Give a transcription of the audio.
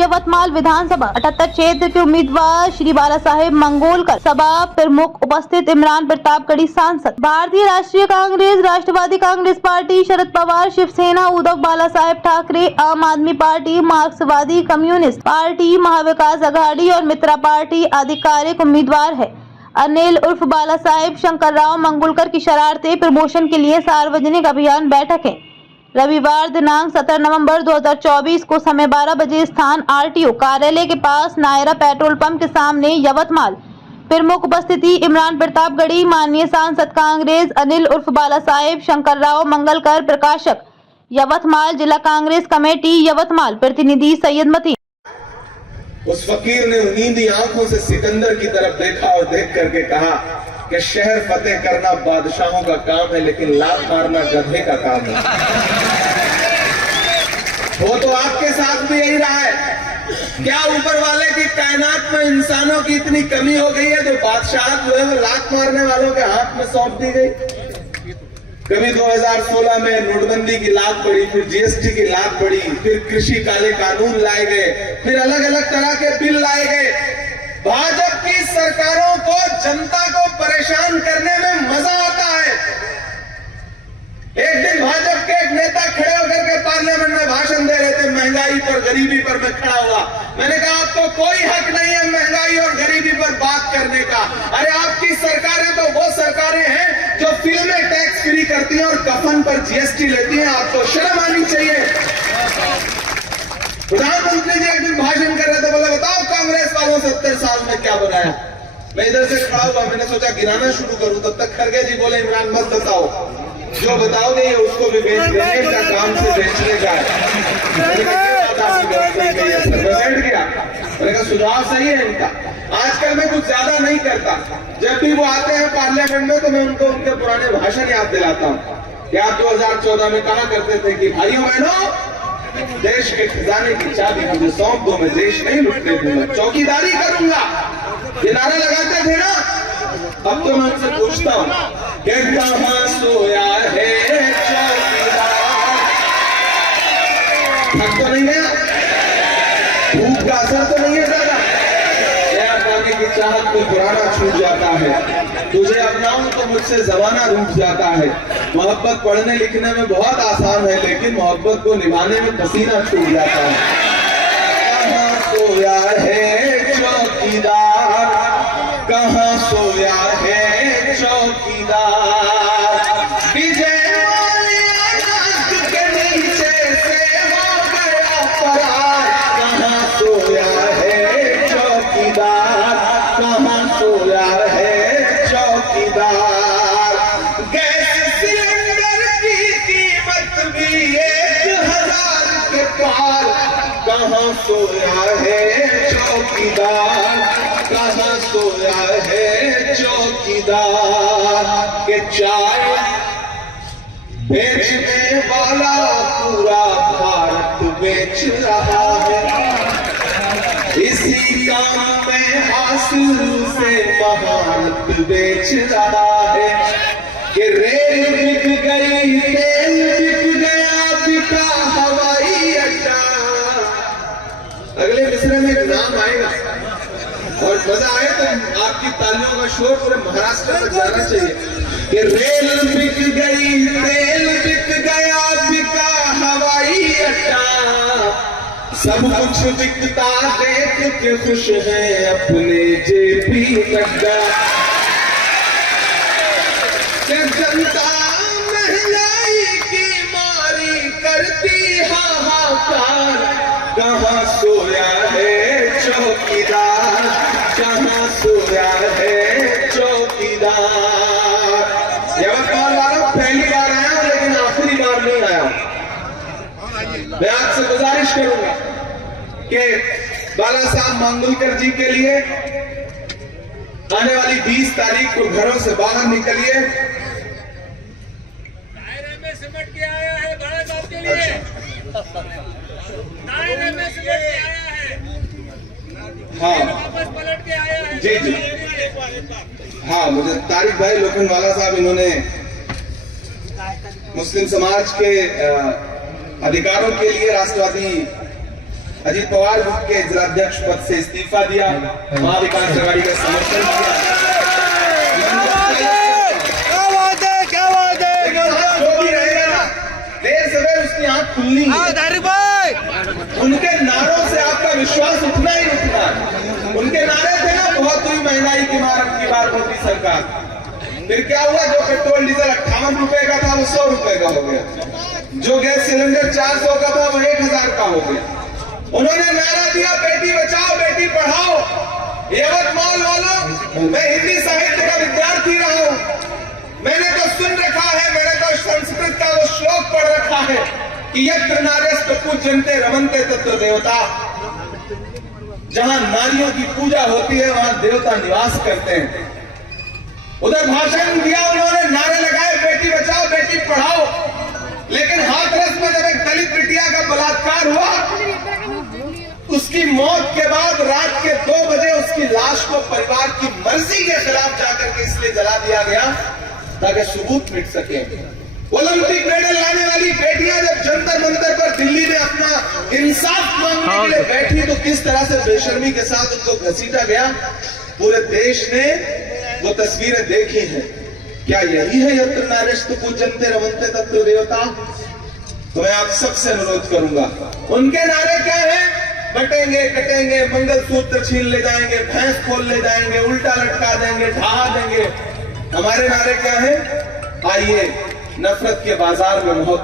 यवतमाल विधानसभा 78 क्षेत्र के उम्मीदवार श्री बाला साहेब मंगोलकर, सभा प्रमुख उपस्थित इमरान प्रतापगढ़ी सांसद, भारतीय राष्ट्रीय कांग्रेस, राष्ट्रवादी कांग्रेस पार्टी, शरद पवार, शिवसेना, उद्धव बाला साहेब ठाकरे, आम आदमी पार्टी, मार्क्सवादी कम्युनिस्ट पार्टी, महाविकास आघाड़ी और मित्रा पार्टी आधिकारिक उम्मीदवार है। अनिल उर्फ बाला साहेब शंकरराव मंगोलकर की शरारते प्रमोशन के लिए सार्वजनिक अभियान बैठक है। रविवार दिनांक 17 नवंबर 2024 को समय 12 बजे स्थान आरटीओ कार्यालय के पास नायरा पेट्रोल पंप के सामने यवतमाल। प्रमुख उपस्थिति इमरान प्रतापगढ़ी, माननीय सांसद कांग्रेस अनिल उर्फ बाला साहेब शंकरराव मंगोलकर, प्रकाशक यवतमाल, जिला कांग्रेस कमेटी यवतमाल, प्रतिनिधि सैयद मती। उस फकीर ने नींदी आंखों से सिकंदर की तरफ देखा और देख करके कहा कि शहर फतेह करना बादशाहों का काम है, लेकिन लात मारना गधे का काम है। वो तो आपके साथ भी यही रहा है। क्या ऊपर वाले की कायनात में इंसानों की इतनी कमी हो गई है जो बादशाहत जो है वो लात मारने वालों के हाथ में सौंप दी गई। कभी 2016 में नोटबंदी की लात पड़ी, फिर जीएसटी की लात पड़ी, फिर कृषि काले कानून लाए गए, फिर अलग अलग तरह के बिल लाए गए। भाजपा की सरकारों को जनता को परेशान करने में मजा आता है। एक दिन भाजपा के एक नेता खड़े होकर के पार्लियामेंट में भाषण दे रहे थे, महंगाई पर गरीबी पर मैं खड़ा हुआ। मैंने कहा आपको कोई हक नहीं है महंगाई और गरीबी पर बात करने का। अरे आपकी सरकारें तो वो सरकारें हैं जो फिल्में टैक्स फ्री करती हैं और कफन पर जीएसटी लेती हैं। आपको शर्म आनी चाहिए। प्रधानमंत्री जी एक दिन भाषण कर रहे थे, बोले बताओ कांग्रेस वालों 70 साल में क्या बनाया। मैं इधर से खड़ा हुआ, मैंने सोचा गिनाना शुरू करूं, तब तक खड़गे जी बोले इमरान मत बताओ, जो बताओगे ये उसको भी बेच देंगे, क्या काम से बेचने का बैठ गया। मैंने कहा सुझाव सही है इनका। आजकल मैं कुछ ज्यादा नहीं करता, जब भी वो आते हैं पार्लियामेंट में तो मैं उनको उनके पुराने भाषण याद दिलाता हूँ कि आप 2014 में कहा करते थे कि भाइयों बहनों, देश के खजाने की चाबी मुझे सौंप दो, मैं देश नहीं लुटने दूंगा, चौकीदारी करूंगा। ये नारा लगाते थे ना। अब तो मैं उनसे पूछता हूँ कि कहां सोया है चौकीदार। थक तो नहीं गया, भूख का असर तो नहीं है ज्यादा। नया पाने की चाहत को पुराना छूट जाता है, तुझे अपनाऊं तो मुझसे जमाना रूठ जाता है। मोहब्बत पढ़ने लिखने में बहुत आसान है, लेकिन मोहब्बत को निभाने में पसीना छूट जाता है। कहां सोया है चौकीदार, कहां सोया है चौकीदार। विजय वाली आंख के नीचे से हो गया फरार। कहां सोया है चौकीदार, कहां सोया है चौकीदार। गैस सिलेंडर की कीमत भी 1000 के पार। कहां सोया है चौकीदार, कहां सोया है चौकीदार। के चाय बेचने वाला पूरा भारत बेच रहा है। इसी काम में हासिल से महारत बेच रहा है। कि रेल बिक गई, तेल बिक गया, बिका हवाई अड्डा। अगले मिसरे में एक नाम आएगा और मजा आए तो आपकी तालियों का शोर पूरे महाराष्ट्र तक जाना चाहिए। कि रेल बिक गई, तेल बिक गया, बिका हवाई अड्डा। सब कुछ बिकता देख के खुश है अपने जेपी नड्डा। जनता महंगाई की मारी करती हाहाकार। कहां सोया है चौकीदार, कहां सोया है चौकीदार। यवतमाल वालों पहली बार आया लेकिन आखिरी बार नहीं आया। मैं आपसे गुजारिश करूंगा कि बाला साहब मंगोलकर जी के लिए आने वाली 20 तारीख को घरों से बाहर निकलिए। दायरे में सिमट के आया है बाला साहब के लिए। दायरे में सिमट के आया है, हाँ वापस पलट के आया है। जी जी हाँ, मुझे तारिक भाई लोखंडवाला साहब, इन्होंने मुस्लिम समाज के अधिकारों के लिए, राष्ट्रवादी अजीत पवार ग्रुप के जिलाध्यक्ष पद से इस्तीफा दिया, महाविकास आघाड़ी का समर्थन किया। जो भी रहेगा ना, देर सवेर उसकी आंख खुलनी है। उनके नारों से आपका विश्वास उठना ही उठना। उनके नारे थे ना, बहुत हुई महंगाई की मार की बार मोदी सरकार। फिर क्या हुआ? जो पेट्रोल डीजल 58 रुपए का था वो 100 रुपए का हो गया। जो गैस सिलेंडर 400 का था वो 1000 का हो गया। उन्होंने नारा दिया बेटी बचाओ बेटी पढ़ाओ। यवतमाल वालों, मैं हिंदी साहित्य का विद्यार्थी रहा हूं, मैंने तो सुन रखा है, मैंने तो संस्कृत का वो श्लोक पढ़ रखा है कि यत्र नार्यस्तु पूज्यन्ते रमन्ते तत्र देवता। जहां नारियों की पूजा होती है वहां देवता निवास करते हैं। उधर भाषण दिया उन्होंने, नारे लगाए बेटी बचाओ बेटी पढ़ाओ, लेकिन हाथरस में जब एक दलित बिटिया का बलात्कार हुआ, उसकी मौत के बाद रात के 2 बजे उसकी लाश को परिवार की मर्जी के खिलाफ जाकर के इसलिए जला दिया गया ताकि सबूत मिट सके। ओलंपिक मेडल लाने वाली बेटियां जब जंतर मंतर पर दिल्ली में अपना इंसाफ मांगने के लिए बैठी तो किस तरह से बेशर्मी के साथ उनको घसीटा गया। पूरे देश ने वो तस्वीरें देखी हैं। क्या यही है यत्र नार्यस्तु पूज्यन्ते रमन्ते तत्र देवता? तो मैं आप सबसे अनुरोध करूंगा, उनके नारे क्या है? बटेंगे कटेंगे, मंगलसूत्र छीन ले जाएंगे, भैंस खोल ले जाएंगे, उल्टा लटका देंगे, ढहा देंगे। हमारे नारे क्या है? आइए नफरत के बाजार में मोहब्बत